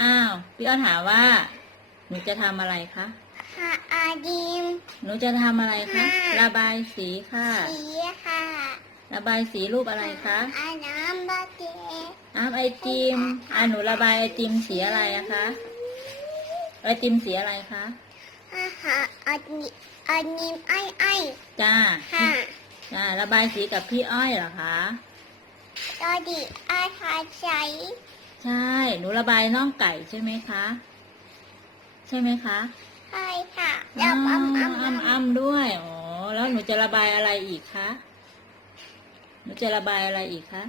อ้าวพี่อ้อถามว่า หนูจะทำอะไรคะค่ะอาดิมหนูจะทำอะไรคะค่ะระบายสีค่ะ สีค่ะระบายสีรูปอะไรคะอาน้ำบาเกตน้ำไอติมอ่าหนูระบายไอติมสีอะไรอะคะไอติมสีอะไรคะอาหาอาดิอาดิมไอไอจ้าค่ะจ้าระบายสีกับพี่อ้อยเหรอคะ ตอดีอาทาใจใช่หนูระบายน่องไก่ใช่ไหมคะ ใช่ไหมคะใช่ค่ะอ๋แล้วออ้ำอ้ำอ้ำอ้ำด้วยอ๋อแล้วหนูจะระบายอะไรอีกคะหนูจะระบายอะไรอีกคะ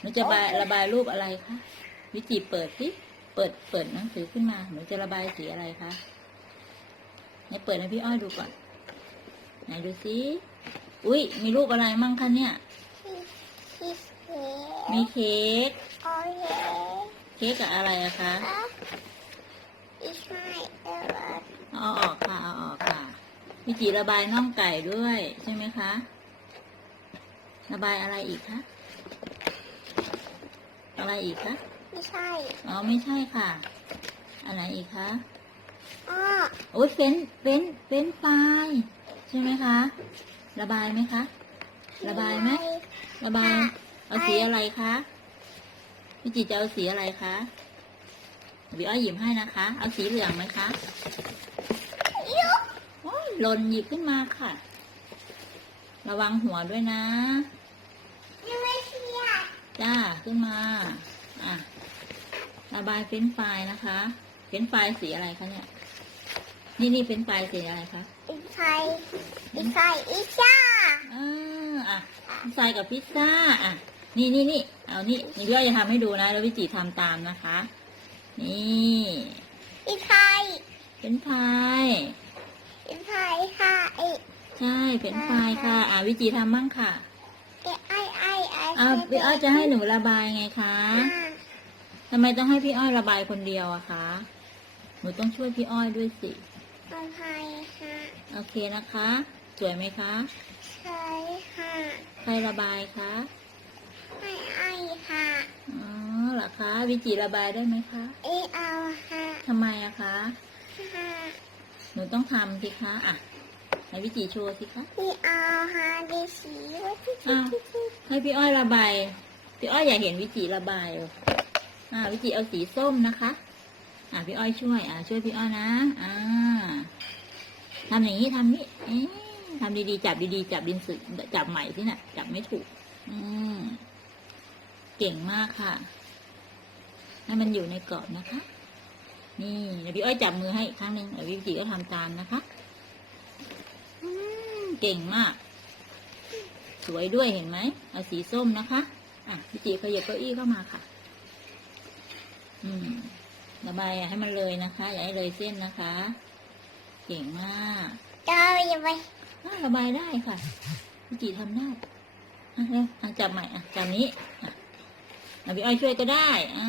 หนูจะระบายระบายรูปอะไรคะวิจิเปิดสิเปิดเปิดหนังสือขึ้นมาหนูจะระบายสีอะไรคะไหนเปิดให้พี่อ้อยดูก่อนไหนดูสิอุ้ยมีรูปอะไรมั่งคะเนี่ย ชีสเค้มีกเค้กโอเคเค้กกับอะไรอะคะอีใช่เออเอาออกค่ะเอาออกค่ะวิจิระบายน่องไก่ด้วยใช่ไหมคะ ระบายอะไรอีกคะ อะไรอีกคะ ไม่ใช่อ๋อไม่ใช่ค่ะอันไหนอีกคะ อ้อโอ้ยเฟ้นเฟ้นเฟ้นไฟรายใช่ไหมคะ ระบายไหมคะ ระบายไหมระบาย เอาสีอะไรคะวิจิจะเอาสีอะไรคะวิอ้อยหยิบให้นะคะ เอาสีเหลืองไหมคะยุกโอ้ยหล่นหยิบขึ้นมาค่ะ ระวังหัวด้วยนะยังไม่เชียร์จ้าขึ้นมาอะระบายเฟ้นไฟรายนะคะเฟ้นไฟรายสีอะไรคะเนี่ยนี่นี่เฟ้นไฟรายสีอะไรคะอีไฟอีไฟอีช่าอ่า อะพิซซ่ากับพิซซ่าอะนี่นี่นี่เอานี่นี่พี่อ้อยจะทำให้ดูนะ แล้ววิจิทำตามนะคะ นี่อีไฟเฟ้นไฟรายอีไฟค่ะไอใช่เฟ้นไฟรายค่ะ อะวิจิทำมั่งค่ะไอไอไอไออะพี่อ้อยจะให้หนูระบายไงคะทำไมต้องให้พี่อ้อยระบายคนเดียวอะคะหนูต้องช่วยพี่อ้อยด้วยสิไอไฟค่ะโอเคนะคะ สวยไหมคะใช่ค่ะใครระบายคะไอไอค่ะ อ๋อเหรอคะวิจิระบายได้ไหมคะไอเอาค่ะทำไมอะคะ ค่ะหนูต้องทำสิคะอะไหนวิจิโชว์สิคะไอเอาค่ะดีสีว่าที่อ้าวให้พี่อ้อยระบาย พี่อ้อยอยากเห็นวิจิระบายเหรออ่าวิจิเอาสีส้มนะคะ อ่าพี่อ้อยช่วย อ่าช่วยพี่อ้อยนะ อ่าทำอย่างนี้ทำนี้เอ๊ะ ทำดีๆ จับดีๆ จับดินสึจับใหม่สิน่ะ จับไม่ถูก อืม เก่งมากค่ะ ให้มันอยู่ในกรอบนะคะ นี่เดี๋ยวพี่อ้อยจับมือให้อีกครั้งหนึ่งเดี๋ยววิจิก็ทำตามนะคะ อืม เก่งมาก สวยด้วยเห็นไหมเอาสีส้มนะคะ อะพี่จีขยับเก้าอี้เข้ามาค่ะ อืมระบายให้มันเลยนะคะ อย่าให้เลยเส้นนะคะ เก่งมากจ้าอย่าไป ระบายได้ค่ะพี่จีทำได้อะเร็วอะจับใหม่อะจับนี้อะอะพี่อ้อยช่วยก็ได้อ่า